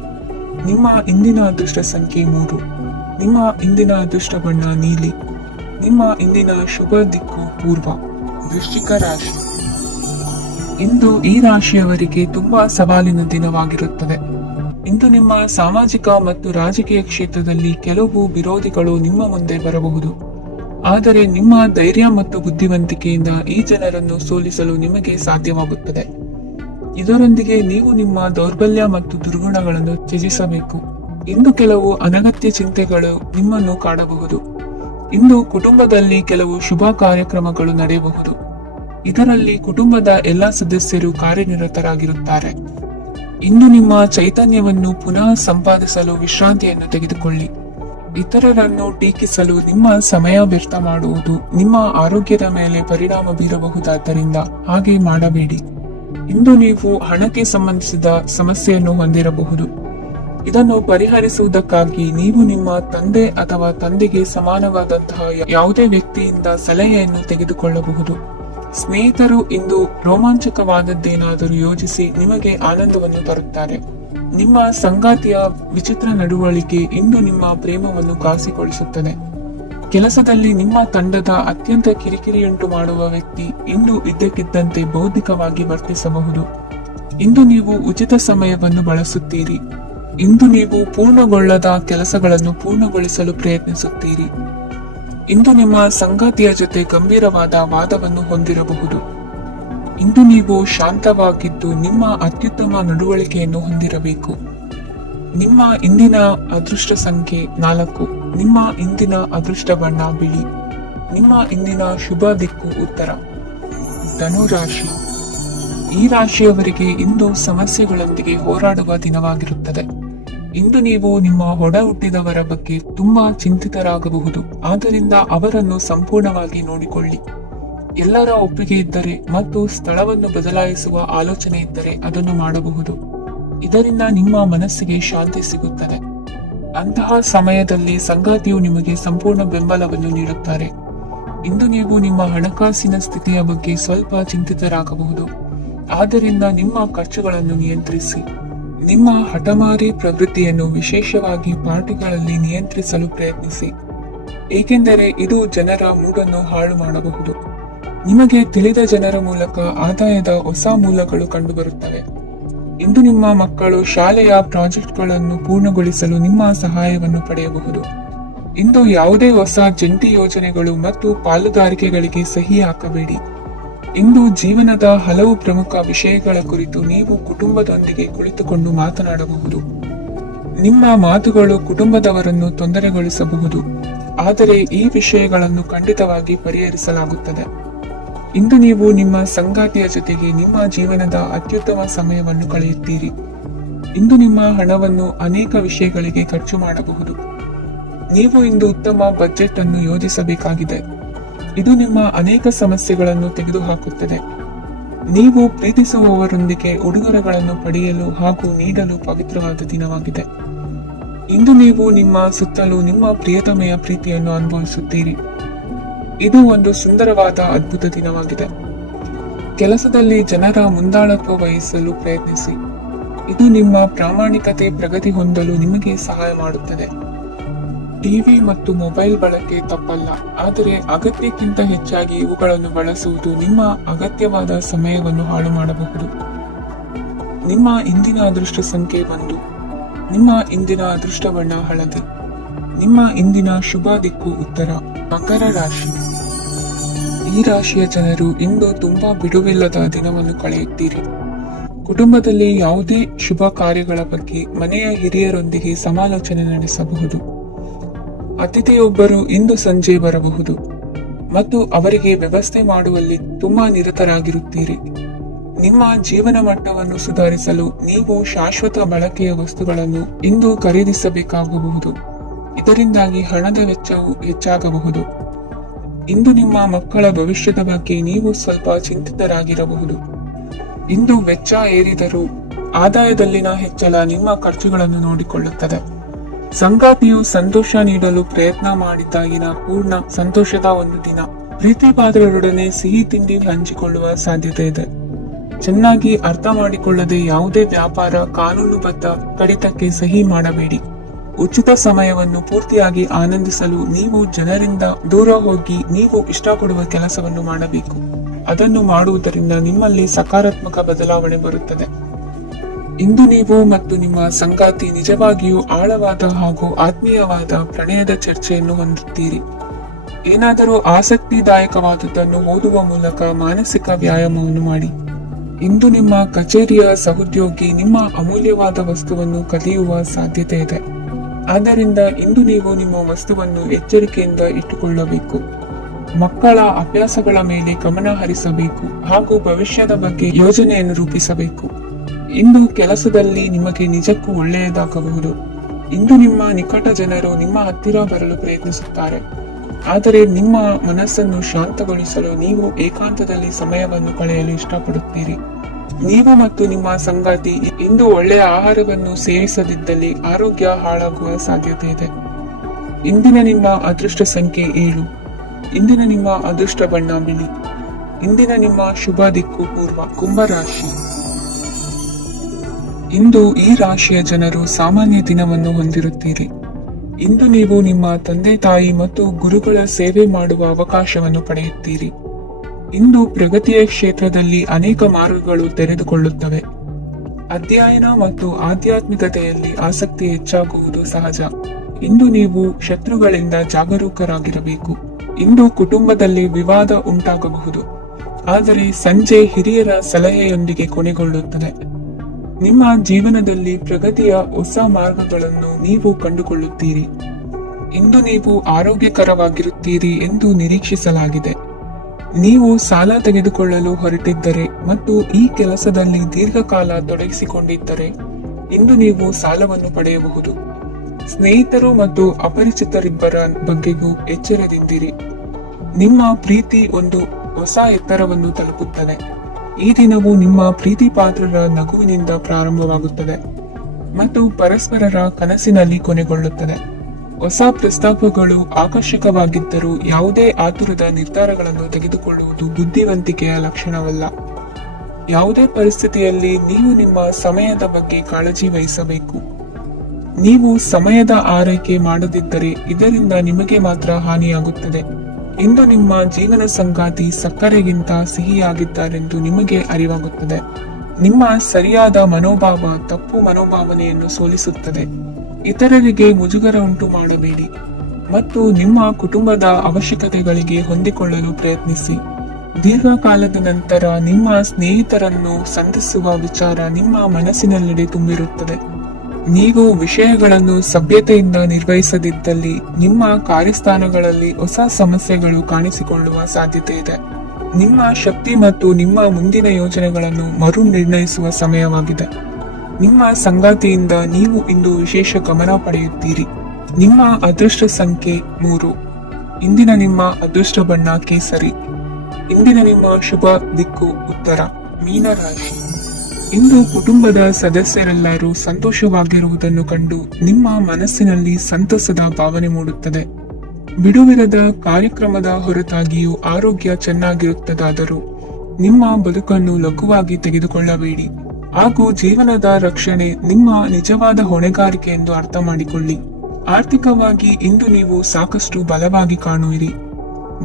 ನಿಮ್ಮ ಇಂದಿನ ಅದೃಷ್ಟ ಸಂಖ್ಯೆ 3. ನಿಮ್ಮ ಇಂದಿನ ಅದೃಷ್ಟ ಬಣ್ಣ ನೀಲಿ. ನಿಮ್ಮ ಇಂದಿನ ಶುಭ ದಿಕ್ಕು ಪೂರ್ವ. ವೃಶ್ಚಿಕ ರಾಶಿ. ಇಂದು ಈ ರಾಶಿಯವರಿಗೆ ತುಂಬಾ ಸವಾಲಿನ ದಿನವಾಗಿರುತ್ತದೆ. ಇಂದು ನಿಮ್ಮ ಸಾಮಾಜಿಕ ಮತ್ತು ರಾಜಕೀಯ ಕ್ಷೇತ್ರದಲ್ಲಿ ಕೆಲವು ವಿರೋಧಿಗಳು ನಿಮ್ಮ ಮುಂದೆ ಬರಬಹುದು. ಆದರೆ ನಿಮ್ಮ ಧೈರ್ಯ ಮತ್ತು ಬುದ್ಧಿವಂತಿಕೆಯಿಂದ ಈ ಜನರನ್ನು ಸೋಲಿಸಲು ನಿಮಗೆ ಸಾಧ್ಯವಾಗುತ್ತದೆ. ಇದರೊಂದಿಗೆ ನೀವು ನಿಮ್ಮ ದೌರ್ಬಲ್ಯ ಮತ್ತು ದುರ್ಗುಣಗಳನ್ನು ತ್ಯಜಿಸಬೇಕು. ಇಂದು ಕೆಲವು ಅನಗತ್ಯ ಚಿಂತೆಗಳು ನಿಮ್ಮನ್ನು ಕಾಡಬಹುದು. ಇಂದು ಕುಟುಂಬದಲ್ಲಿ ಕೆಲವು ಶುಭ ಕಾರ್ಯಕ್ರಮಗಳು ನಡೆಯಬಹುದು. ಇದರಲ್ಲಿ ಕುಟುಂಬದ ಎಲ್ಲಾ ಸದಸ್ಯರು ಕಾರ್ಯನಿರತರಾಗಿರುತ್ತಾರೆ. ಇಂದು ನಿಮ್ಮ ಚೈತನ್ಯವನ್ನು ಪುನಃ ಸಂಪಾದಿಸಲು ವಿಶ್ರಾಂತಿಯನ್ನು ತೆಗೆದುಕೊಳ್ಳಿ. ಇತರರನ್ನು ಟೀಕಿಸಲು ನಿಮ್ಮ ಸಮಯ ವ್ಯರ್ಥ ಮಾಡುವುದು ನಿಮ್ಮ ಆರೋಗ್ಯದ ಮೇಲೆ ಪರಿಣಾಮ ಬೀರಬಹುದಾದ್ದರಿಂದ ಹಾಗೆ ಮಾಡಬೇಡಿ. ಇಂದು ನೀವು ಹಣಕ್ಕೆ ಸಂಬಂಧಿಸಿದ ಸಮಸ್ಯೆಯನ್ನು ಹೊಂದಿರಬಹುದು. ಇದನ್ನು ಪರಿಹರಿಸುವುದಕ್ಕಾಗಿ ನೀವು ನಿಮ್ಮ ತಂದೆ ಅಥವಾ ತಂದೆಗೆ ಸಮಾನವಾದಂತಹ ಯಾವುದೇ ವ್ಯಕ್ತಿಯಿಂದ ಸಲಹೆಯನ್ನು ತೆಗೆದುಕೊಳ್ಳಬಹುದು. ಸ್ನೇಹಿತರು ಇಂದು ರೋಮಾಂಚಕವಾದದ್ದೇನಾದರೂ ಯೋಜಿಸಿ ನಿಮಗೆ ಆನಂದವನ್ನು ತರುತ್ತಾರೆ. ನಿಮ್ಮ ಸಂಗಾತಿಯ ವಿಚಿತ್ರ ನಡವಳಿಕೆ ಇಂದು ನಿಮ್ಮ ಪ್ರೇಮವನ್ನು ಘಾಸಿಗೊಳಿಸುತ್ತದೆ. ಕೆಲಸದಲ್ಲಿ ನಿಮ್ಮ ತಂಡದ ಅತ್ಯಂತ ಕಿರಿಕಿರಿಯುಂಟು ಮಾಡುವ ವ್ಯಕ್ತಿ ಇಂದು ಇದ್ದಕ್ಕಿದ್ದಂತೆ ಬೌದ್ಧಿಕವಾಗಿ ವರ್ತಿಸಬಹುದು. ಇಂದು ನೀವು ಉಚಿತ ಸಮಯವನ್ನು ಬಳಸುತ್ತೀರಿ. ಇಂದು ನೀವು ಪೂರ್ಣಗೊಳ್ಳದ ಕೆಲಸಗಳನ್ನು ಪೂರ್ಣಗೊಳಿಸಲು ಪ್ರಯತ್ನಿಸುತ್ತೀರಿ. ಇಂದು ನಿಮ್ಮ ಸಂಗಾತಿಯ ಜೊತೆ ಗಂಭೀರವಾದ ವಾದವನ್ನು ಹೊಂದಿರಬಹುದು. ಇಂದು ನೀವು ಶಾಂತವಾಗಿದ್ದು ನಿಮ್ಮ ಅತ್ಯುತ್ತಮ ನಡವಳಿಕೆಯನ್ನು ಹೊಂದಿರಬೇಕು. ನಿಮ್ಮ ಇಂದಿನ ಅದೃಷ್ಟ ಸಂಖ್ಯೆ 4. ನಿಮ್ಮ ಇಂದಿನ ಅದೃಷ್ಟ ಬಣ್ಣ ಬಿಳಿ. ನಿಮ್ಮ ಇಂದಿನ ಶುಭ ದಿಕ್ಕು ಉತ್ತರ. ಧನುರಾಶಿ. ಈ ರಾಶಿಯವರಿಗೆ ಇಂದು ಸಮಸ್ಯೆಗಳೊಂದಿಗೆ ಹೋರಾಡುವ ದಿನವಾಗಿರುತ್ತದೆ. ಇಂದು ನೀವು ನಿಮ್ಮ ಒಡ ಹುಟ್ಟಿದವರ ಬಗ್ಗೆ ತುಂಬಾ ಚಿಂತಿತರಾಗಬಹುದು. ಆದ್ದರಿಂದ ಅವರನ್ನು ಸಂಪೂರ್ಣವಾಗಿ ನೋಡಿಕೊಳ್ಳಿ. ಎಲ್ಲರ ಒಪ್ಪಿಗೆ ಇದ್ದರೆ ಮತ್ತು ಸ್ಥಳವನ್ನು ಬದಲಾಯಿಸುವ ಆಲೋಚನೆ ಇದ್ದರೆ ಅದನ್ನು ಮಾಡಬಹುದು. ಇದರಿಂದ ನಿಮ್ಮ ಮನಸ್ಸಿಗೆ ಶಾಂತಿ ಸಿಗುತ್ತದೆ. ಅಂತಹ ಸಮಯದಲ್ಲಿ ಸಂಗಾತಿಯು ನಿಮಗೆ ಸಂಪೂರ್ಣ ಬೆಂಬಲವನ್ನು ನೀಡುತ್ತಾರೆ. ಇಂದು ನೀವು ನಿಮ್ಮ ಹಣಕಾಸಿನ ಸ್ಥಿತಿಯ ಬಗ್ಗೆ ಸ್ವಲ್ಪ ಚಿಂತಿತರಾಗಬಹುದು. ಆದ್ದರಿಂದ ನಿಮ್ಮ ಖರ್ಚುಗಳನ್ನು ನಿಯಂತ್ರಿಸಿ. ನಿಮ್ಮ ಹಠಮಾರಿ ಪ್ರವೃತ್ತಿಯನ್ನು ವಿಶೇಷವಾಗಿ ಪಾರ್ಟಿಗಳಲ್ಲಿ ನಿಯಂತ್ರಿಸಲು ಪ್ರಯತ್ನಿಸಿ, ಏಕೆಂದರೆ ಇದು ಜನರ ಮೂಡನ್ನು ಹಾಳು ಮಾಡಬಹುದು. ನಿಮಗೆ ತಿಳಿದ ಜನರ ಮೂಲಕ ಆದಾಯದ ಹೊಸ ಮೂಲಗಳು ಕಂಡುಬರುತ್ತವೆ. ಇಂದು ನಿಮ್ಮ ಮಕ್ಕಳು ಶಾಲೆಯ ಪ್ರಾಜೆಕ್ಟ್ಗಳನ್ನು ಪೂರ್ಣಗೊಳಿಸಲು ನಿಮ್ಮ ಸಹಾಯವನ್ನು ಪಡೆಯಬಹುದು. ಇಂದು ಯಾವುದೇ ಹೊಸ ಜಂಟಿ ಯೋಜನೆಗಳು ಮತ್ತು ಪಾಲುದಾರಿಕೆಗಳಿಗೆ ಸಹಿ ಹಾಕಬೇಡಿ. ಇಂದು ಜೀವನದ ಹಲವು ಪ್ರಮುಖ ವಿಷಯಗಳ ಕುರಿತು ನೀವು ಕುಟುಂಬದೊಂದಿಗೆ ಕುಳಿತುಕೊಂಡು ಮಾತನಾಡಬಹುದು. ನಿಮ್ಮ ಮಾತುಗಳು ಕುಟುಂಬದವರನ್ನು ತೊಂದರೆಗೊಳಿಸಬಹುದು, ಆದರೆ ಈ ವಿಷಯಗಳನ್ನು ಖಂಡಿತವಾಗಿ ಪರಿಹರಿಸಲಾಗುತ್ತದೆ. ಇಂದು ನೀವು ನಿಮ್ಮ ಸಂಗಾತಿಯ ಜೊತೆಗೆ ನಿಮ್ಮ ಜೀವನದ ಅತ್ಯುತ್ತಮ ಸಮಯವನ್ನು ಕಳೆಯುತ್ತೀರಿ. ಇಂದು ನಿಮ್ಮ ಹಣವನ್ನು ಅನೇಕ ವಿಷಯಗಳಿಗೆ ಖರ್ಚು ಮಾಡಬಹುದು. ನೀವು ಇಂದು ಉತ್ತಮ ಬಜೆಟ್ ಅನ್ನು ಯೋಜಿಸಬೇಕಾಗಿದೆ. ಇದು ನಿಮ್ಮ ಅನೇಕ ಸಮಸ್ಯೆಗಳನ್ನು ತೆಗೆದುಹಾಕುತ್ತದೆ. ನೀವು ಪ್ರೀತಿಸುವವರೊಂದಿಗೆ ಉಡುಗೊರೆಗಳನ್ನು ಪಡೆಯಲು ಹಾಗೂ ನೀಡಲು ಪವಿತ್ರವಾದ ದಿನವಾಗಿದೆ. ಇಂದು ನೀವು ನಿಮ್ಮ ಸುತ್ತಲೂ ನಿಮ್ಮ ಪ್ರಿಯತಮೆಯ ಪ್ರೀತಿಯನ್ನು ಅನುಭವಿಸುತ್ತೀರಿ. ಇದು ಒಂದು ಸುಂದರವಾದ ಅದ್ಭುತ ದಿನವಾಗಿದೆ. ಕೆಲಸದಲ್ಲಿ ಜನರ ಮುಂದಾಳತ್ವ ವಹಿಸಲು ಪ್ರಯತ್ನಿಸಿ. ಇದು ನಿಮ್ಮ ಪ್ರಾಮಾಣಿಕತೆ ಪ್ರಗತಿ ಹೊಂದಲು ನಿಮಗೆ ಸಹಾಯ ಮಾಡುತ್ತದೆ. ಟಿವಿ ಮತ್ತು ಮೊಬೈಲ್ ಬಳಕೆ ತಪ್ಪಲ್ಲ, ಆದರೆ ಅಗತ್ಯಕ್ಕಿಂತ ಹೆಚ್ಚಾಗಿ ಇವುಗಳನ್ನು ಬಳಸುವುದು ನಿಮ್ಮ ಅಗತ್ಯವಾದ ಸಮಯವನ್ನು ಹಾಳು ಮಾಡಬಹುದು. ನಿಮ್ಮ ಇಂದಿನ ಅದೃಷ್ಟ ಸಂಖ್ಯೆ 1. ನಿಮ್ಮ ಇಂದಿನ ಅದೃಷ್ಟ ಬಣ್ಣ ಹಳದಿ. ನಿಮ್ಮ ಇಂದಿನ ಶುಭ ದಿಕ್ಕು ಉತ್ತರ. ಮಕರ ರಾಶಿ. ಈ ರಾಶಿಯ ಜನರು ಇಂದು ತುಂಬಾ ಬಿಡುವಿಲ್ಲದ ದಿನವನ್ನು ಕಳೆಯುತ್ತೀರಿ. ಕುಟುಂಬದಲ್ಲಿ ಯಾವುದೇ ಶುಭ ಕಾರ್ಯಗಳ ಬಗ್ಗೆ ಮನೆಯ ಹಿರಿಯರೊಂದಿಗೆ ಸಮಾಲೋಚನೆ ನಡೆಸಬಹುದು. ಅತಿಥಿಯೊಬ್ಬರು ಇಂದು ಸಂಜೆ ಬರಬಹುದು ಮತ್ತು ಅವರಿಗೆ ವ್ಯವಸ್ಥೆ ಮಾಡುವಲ್ಲಿ ತುಂಬಾ ನಿರತರಾಗಿರುತ್ತೀರಿ. ನಿಮ್ಮ ಜೀವನ ಮಟ್ಟವನ್ನು ಸುಧಾರಿಸಲು ನೀವು ಶಾಶ್ವತ ಬಳಕೆಯ ವಸ್ತುಗಳನ್ನು ಇಂದು ಖರೀದಿಸಬೇಕಾಗಬಹುದು. ಇದರಿಂದಾಗಿ ಹಣದ ವೆಚ್ಚವು ಹೆಚ್ಚಾಗಬಹುದು. ಇಂದು ನಿಮ್ಮ ಮಕ್ಕಳ ಭವಿಷ್ಯದ ಬಗ್ಗೆ ನೀವು ಸ್ವಲ್ಪ ಚಿಂತಿತರಾಗಿರಬಹುದು. ಇಂದು ವೆಚ್ಚ ಏರಿದರೂ ಆದಾಯದಲ್ಲಿನ ಹೆಚ್ಚಳ ನಿಮ್ಮ ಖರ್ಚುಗಳನ್ನು ನೋಡಿಕೊಳ್ಳುತ್ತದೆ. ಸಂಗಾತಿಯು ಸಂತೋಷ ನೀಡಲು ಪ್ರಯತ್ನ ಮಾಡಿದ್ದಾಗಿನ ಪೂರ್ಣ ಸಂತೋಷದ ಒಂದು ದಿನ. ಪ್ರೀತಿ ಪಾತ್ರರೊಡನೆ ಸಿಹಿ ತಿಂಡಿ ಹಂಚಿಕೊಳ್ಳುವ ಸಾಧ್ಯತೆ ಇದೆ. ಚೆನ್ನಾಗಿ ಅರ್ಥ ಮಾಡಿಕೊಳ್ಳದೆ ಯಾವುದೇ ವ್ಯಾಪಾರ ಕಾನೂನುಬದ್ಧ ಕಡಿತಕ್ಕೆ ಸಹಿ ಮಾಡಬೇಡಿ. ಉಚಿತ ಸಮಯವನ್ನು ಪೂರ್ತಿಯಾಗಿ ಆನಂದಿಸಲು ನೀವು ಜನರಿಂದ ದೂರ ಹೋಗಿ ನೀವು ಇಷ್ಟಪಡುವ ಕೆಲಸವನ್ನು ಮಾಡಬೇಕು. ಅದನ್ನು ಮಾಡುವುದರಿಂದ ನಿಮ್ಮಲ್ಲಿ ಸಕಾರಾತ್ಮಕ ಬದಲಾವಣೆ ಬರುತ್ತದೆ. ಇಂದು ನೀವು ಮತ್ತು ನಿಮ್ಮ ಸಂಗಾತಿ ನಿಜವಾಗಿಯೂ ಆಳವಾದ ಹಾಗೂ ಆತ್ಮೀಯವಾದ ಪ್ರಣಯದ ಚರ್ಚೆಯನ್ನು ಹೊಂದುತ್ತೀರಿ. ಏನಾದರೂ ಆಸಕ್ತಿದಾಯಕವಾದುದನ್ನು ಓದುವ ಮೂಲಕ ಮಾನಸಿಕ ವ್ಯಾಯಾಮವನ್ನು ಮಾಡಿ. ಇಂದು ನಿಮ್ಮ ಕಚೇರಿಯ ಸಹೋದ್ಯೋಗಿ ನಿಮ್ಮ ಅಮೂಲ್ಯವಾದ ವಸ್ತುವನ್ನು ಕದಿಯುವ ಸಾಧ್ಯತೆ ಇದೆ. ಆದ್ದರಿಂದ ಇಂದು ನೀವು ನಿಮ್ಮ ವಸ್ತುವನ್ನು ಎಚ್ಚರಿಕೆಯಿಂದ ಇಟ್ಟುಕೊಳ್ಳಬೇಕು. ಮಕ್ಕಳ ಅಭ್ಯಾಸಗಳ ಮೇಲೆ ಗಮನ ಹರಿಸಬೇಕು ಹಾಗೂ ಭವಿಷ್ಯದ ಬಗ್ಗೆ ಯೋಜನೆಯನ್ನು ರೂಪಿಸಬೇಕು. ಇಂದು ಕೆಲಸದಲ್ಲಿ ನಿಮಗೆ ನಿಜಕ್ಕೂ ಒಳ್ಳೆಯದಾಗಬಹುದು. ಇಂದು ನಿಮ್ಮ ನಿಕಟ ಜನರು ನಿಮ್ಮ ಹತ್ತಿರ ಬರಲು ಪ್ರಯತ್ನಿಸುತ್ತಾರೆ, ಆದರೆ ನಿಮ್ಮ ಮನಸ್ಸನ್ನು ಶಾಂತಗೊಳಿಸಲು ನೀವು ಏಕಾಂತದಲ್ಲಿ ಸಮಯವನ್ನು ಕಳೆಯಲು ಇಷ್ಟಪಡುತ್ತೀರಿ. ನೀವು ಮತ್ತು ನಿಮ್ಮ ಸಂಗಾತಿ ಇಂದು ಒಳ್ಳೆಯ ಆಹಾರವನ್ನು ಸೇವಿಸದಿದ್ದಲ್ಲಿ ಆರೋಗ್ಯ ಹಾಳಾಗುವ ಸಾಧ್ಯತೆ ಇದೆ. ಇಂದಿನ ನಿಮ್ಮ ಅದೃಷ್ಟ ಸಂಖ್ಯೆ 7. ಇಂದಿನ ನಿಮ್ಮ ಅದೃಷ್ಟ ಬಣ್ಣ ಬಿಳಿ. ಇಂದಿನ ನಿಮ್ಮ ಶುಭ ದಿಕ್ಕು ಪೂರ್ವ. ಕುಂಭರಾಶಿ. ಇಂದು ಈ ರಾಶಿಯ ಜನರು ಸಾಮಾನ್ಯ ದಿನವನ್ನು ಹೊಂದಿರುತ್ತೀರಿ. ಇಂದು ನೀವು ನಿಮ್ಮ ತಂದೆ ತಾಯಿ ಮತ್ತು ಗುರುಗಳ ಸೇವೆ ಮಾಡುವ ಅವಕಾಶವನ್ನು ಪಡೆಯುತ್ತೀರಿ. ಇಂದು ಪ್ರಗತಿಯ ಕ್ಷೇತ್ರದಲ್ಲಿ ಅನೇಕ ಮಾರ್ಗಗಳು ತೆರೆದುಕೊಳ್ಳುತ್ತವೆ. ಅಧ್ಯಯನ ಮತ್ತು ಆಧ್ಯಾತ್ಮಿಕತೆಯಲ್ಲಿ ಆಸಕ್ತಿ ಹೆಚ್ಚಾಗುವುದು ಸಹಜ. ಇಂದು ನೀವು ಶತ್ರುಗಳಿಂದ ಜಾಗರೂಕರಾಗಿರಬೇಕು. ಇಂದು ಕುಟುಂಬದಲ್ಲಿ ವಿವಾದ ಉಂಟಾಗಬಹುದು, ಆದರೆ ಸಂಜೆ ಹಿರಿಯರ ಸಲಹೆಯೊಂದಿಗೆ ಕೊನೆಗೊಳ್ಳುತ್ತದೆ. ನಿಮ್ಮ ಜೀವನದಲ್ಲಿ ಪ್ರಗತಿಯ ಹೊಸ ಮಾರ್ಗಗಳನ್ನು ನೀವು ಕಂಡುಕೊಳ್ಳುತ್ತೀರಿ. ಇಂದು ನೀವು ಆರೋಗ್ಯಕರವಾಗಿರುತ್ತೀರಿ ಎಂದು ನಿರೀಕ್ಷಿಸಲಾಗಿದೆ. ನೀವು ಸಾಲ ತೆಗೆದುಕೊಳ್ಳಲು ಹೊರಟಿದ್ದರೆ ಮತ್ತು ಈ ಕೆಲಸದಲ್ಲಿ ದೀರ್ಘಕಾಲ ತೊಡಗಿಸಿಕೊಂಡಿದ್ದರೆ ಇಂದು ನೀವು ಸಾಲವನ್ನು ಪಡೆಯಬಹುದು. ಸ್ನೇಹಿತರು ಮತ್ತು ಅಪರಿಚಿತರಿಬ್ಬರ ಬಗ್ಗೆಗೂ ಎಚ್ಚರದಿಂದಿರಿ. ನಿಮ್ಮ ಪ್ರೀತಿ ಒಂದು ಹೊಸ ಎತ್ತರವನ್ನು ತಲುಪುತ್ತದೆ. ಈ ದಿನವು ನಿಮ್ಮ ಪ್ರೀತಿ ಪಾತ್ರರ ನಗುವಿನಿಂದ ಪ್ರಾರಂಭವಾಗುತ್ತದೆ ಮತ್ತು ಪರಸ್ಪರರ ಕನಸಿನಲ್ಲಿ ಕೊನೆಗೊಳ್ಳುತ್ತದೆ. ಹೊಸ ಪ್ರಸ್ತಾಪಗಳು ಆಕರ್ಷಕವಾಗಿದ್ದರೂ ಯಾವುದೇ ಆತುರದ ನಿರ್ಧಾರಗಳನ್ನು ತೆಗೆದುಕೊಳ್ಳುವುದು ಬುದ್ಧಿವಂತಿಕೆಯ ಲಕ್ಷಣವಲ್ಲ. ಯಾವುದೇ ಪರಿಸ್ಥಿತಿಯಲ್ಲಿ ನೀವು ನಿಮ್ಮ ಸಮಯದ ಬಗ್ಗೆ ಕಾಳಜಿ ವಹಿಸಬೇಕು. ನೀವು ಸಮಯದ ಆರೈಕೆ ಮಾಡದಿದ್ದರೆ ಇದರಿಂದ ನಿಮಗೆ ಮಾತ್ರ ಹಾನಿಯಾಗುತ್ತದೆ. ಇಂದು ನಿಮ್ಮ ಜೀವನ ಸಂಗಾತಿ ಸಕ್ಕರೆಗಿಂತ ಸಿಹಿಯಾಗಿದ್ದಾರೆಂದು ನಿಮಗೆ ಅರಿವಾಗುತ್ತದೆ. ನಿಮ್ಮ ಸರಿಯಾದ ಮನೋಭಾವ ತಪ್ಪು ಮನೋಭಾವನೆಯನ್ನು ಸೋಲಿಸುತ್ತದೆ. ಇತರರಿಗೆ ಮುಜುಗರ ಉಂಟು ಮಾಡಬೇಡಿ ಮತ್ತು ನಿಮ್ಮ ಕುಟುಂಬದ ಅವಶ್ಯಕತೆಗಳಿಗೆ ಹೊಂದಿಕೊಳ್ಳಲು ಪ್ರಯತ್ನಿಸಿ. ದೀರ್ಘಕಾಲದ ನಂತರ ನಿಮ್ಮ ಸ್ನೇಹಿತರನ್ನು ಸಂಧಿಸುವ ವಿಚಾರ ನಿಮ್ಮ ಮನಸ್ಸಿನೆಲ್ಲೆಡೆ ತುಂಬಿರುತ್ತದೆ. ನೀವು ವಿಷಯಗಳನ್ನು ಸಭ್ಯತೆಯಿಂದ ನಿರ್ವಹಿಸದಿದ್ದಲ್ಲಿ ನಿಮ್ಮ ಕಾರ್ಯಸ್ಥಾನಗಳಲ್ಲಿ ಹೊಸ ಸಮಸ್ಯೆಗಳು ಕಾಣಿಸಿಕೊಳ್ಳುವ ಸಾಧ್ಯತೆ ಇದೆ. ನಿಮ್ಮ ಶಕ್ತಿ ಮತ್ತು ನಿಮ್ಮ ಮುಂದಿನ ಯೋಜನೆಗಳನ್ನು ಮರು ನಿರ್ಣಯಿಸುವ ಸಮಯವಾಗಿದೆ. ನಿಮ್ಮ ಸಂಗಾತಿಯಿಂದ ನೀವು ಇಂದು ವಿಶೇಷ ಗಮನ ಪಡೆಯುತ್ತೀರಿ. ನಿಮ್ಮ ಅದೃಷ್ಟ ಸಂಖ್ಯೆ 3. ಇಂದಿನ ನಿಮ್ಮ ಅದೃಷ್ಟ ಬಣ್ಣ ಕೇಸರಿ. ಇಂದಿನ ನಿಮ್ಮ ಶುಭ ದಿಕ್ಕು ಉತ್ತರ. ಮೀನರಾಶಿ. ಇಂದು ಕುಟುಂಬದ ಸದಸ್ಯರೆಲ್ಲರೂ ಸಂತೋಷವಾಗಿರುವುದನ್ನು ಕಂಡು ನಿಮ್ಮ ಮನಸ್ಸಿನಲ್ಲಿ ಸಂತಸದ ಭಾವನೆ ಮೂಡುತ್ತದೆ. ಬಿಡುವಿರದ ಕಾರ್ಯಕ್ರಮದ ಹೊರತಾಗಿಯೂ ಆರೋಗ್ಯ ಚೆನ್ನಾಗಿರುತ್ತದಾದರೂ ನಿಮ್ಮ ಬದುಕನ್ನು ಲಘುವಾಗಿ ತೆಗೆದುಕೊಳ್ಳಬೇಡಿ ಹಾಗೂ ಜೀವನದ ರಕ್ಷಣೆ ನಿಮ್ಮ ನಿಜವಾದ ಹೊಣೆಗಾರಿಕೆ ಎಂದು ಅರ್ಥ ಮಾಡಿಕೊಳ್ಳಿ. ಆರ್ಥಿಕವಾಗಿ ಇಂದು ನೀವು ಸಾಕಷ್ಟು ಬಲವಾಗಿ ಕಾಣುವಿರಿ.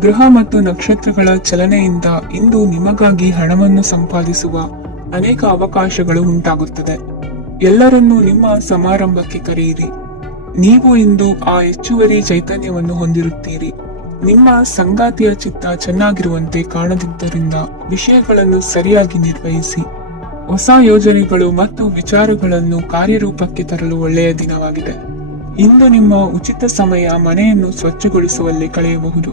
ಗ್ರಹ ಮತ್ತು ನಕ್ಷತ್ರಗಳ ಚಲನೆಯಿಂದ ಇಂದು ನಿಮಗಾಗಿ ಹಣವನ್ನು ಸಂಪಾದಿಸುವ ಅನೇಕ ಅವಕಾಶಗಳು ಉಂಟಾಗುತ್ತದೆ. ಎಲ್ಲರನ್ನೂ ನಿಮ್ಮ ಸಮಾರಂಭಕ್ಕೆ ಕರೆಯಿರಿ. ನೀವು ಇಂದು ಆ ಹೆಚ್ಚುವರಿ ಚೈತನ್ಯವನ್ನು ಹೊಂದಿರುತ್ತೀರಿ. ನಿಮ್ಮ ಸಂಗಾತಿಯ ಚಿತ್ತ ಚೆನ್ನಾಗಿರುವಂತೆ ಕಾಣದಿದ್ದರಿಂದ ವಿಷಯಗಳನ್ನು ಸರಿಯಾಗಿ ನಿರ್ವಹಿಸಿ. ಹೊಸ ಯೋಜನೆಗಳು ಮತ್ತು ವಿಚಾರಗಳನ್ನು ಕಾರ್ಯರೂಪಕ್ಕೆ ತರಲು ಒಳ್ಳೆಯ ದಿನವಾಗಿದೆ. ಇಂದು ನಿಮ್ಮ ಉಚಿತ ಸಮಯ ಮನೆಯನ್ನು ಸ್ವಚ್ಛಗೊಳಿಸುವಲ್ಲಿ ಕಳೆಯಬಹುದು.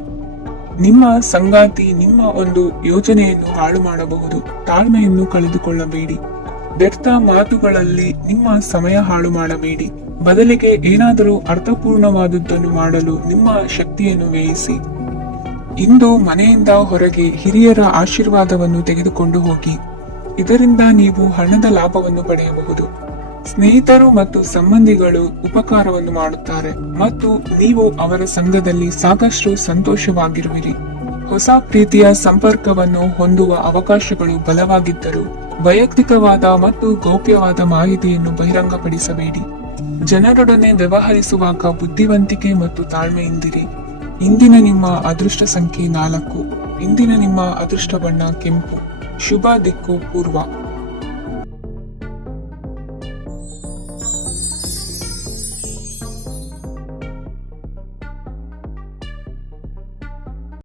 ನಿಮ್ಮ ಸಂಗಾತಿ ನಿಮ್ಮ ಒಂದು ಯೋಜನೆಯನ್ನು ಹಾಳು ಮಾಡಬಹುದು. ತಾಳ್ಮೆಯನ್ನು ಕಳೆದುಕೊಳ್ಳಬೇಡಿ. ವ್ಯರ್ಥ ಮಾತುಗಳಲ್ಲಿ ನಿಮ್ಮ ಸಮಯ ಹಾಳು ಮಾಡಬೇಡಿ. ಬದಲಿಗೆ ಏನಾದರೂ ಅರ್ಥಪೂರ್ಣವಾದುದನ್ನು ಮಾಡಲು ನಿಮ್ಮ ಶಕ್ತಿಯನ್ನು ವ್ಯಯಿಸಿ. ಇಂದು ಮನೆಯಿಂದ ಹೊರಗೆ ಹಿರಿಯರ ಆಶೀರ್ವಾದವನ್ನು ತೆಗೆದುಕೊಂಡು ಹೋಗಿ. ಇದರಿಂದ ನೀವು ಹಣದ ಲಾಭವನ್ನು ಪಡೆಯಬಹುದು. ಸ್ನೇಹಿತರು ಮತ್ತು ಸಂಬಂಧಿಗಳು ಉಪಕಾರವನ್ನು ಮಾಡುತ್ತಾರೆ ಮತ್ತು ನೀವು ಅವರ ಸಂಘದಲ್ಲಿ ಸಾಕಷ್ಟು ಸಂತೋಷವಾಗಿರುವಿರಿ. ಹೊಸ ಪ್ರೀತಿಯ ಸಂಪರ್ಕವನ್ನು ಹೊಂದುವ ಅವಕಾಶಗಳು ಬಲವಾಗಿದ್ದರೂ ವೈಯಕ್ತಿಕವಾದ ಮತ್ತು ಗೌಪ್ಯವಾದ ಮಾಹಿತಿಯನ್ನು ಬಹಿರಂಗಪಡಿಸಬೇಡಿ. ಜನರೊಡನೆ ವ್ಯವಹರಿಸುವಾಗ ಬುದ್ಧಿವಂತಿಕೆ ಮತ್ತು ತಾಳ್ಮೆಯಿಂದಿರಿ. ಇಂದಿನ ನಿಮ್ಮ ಅದೃಷ್ಟ ಸಂಖ್ಯೆ 4. ಇಂದಿನ ನಿಮ್ಮ ಅದೃಷ್ಟ ಬಣ್ಣ ಕೆಂಪು. ಶುಭ ದಿಕ್ಕು ಪೂರ್ವ.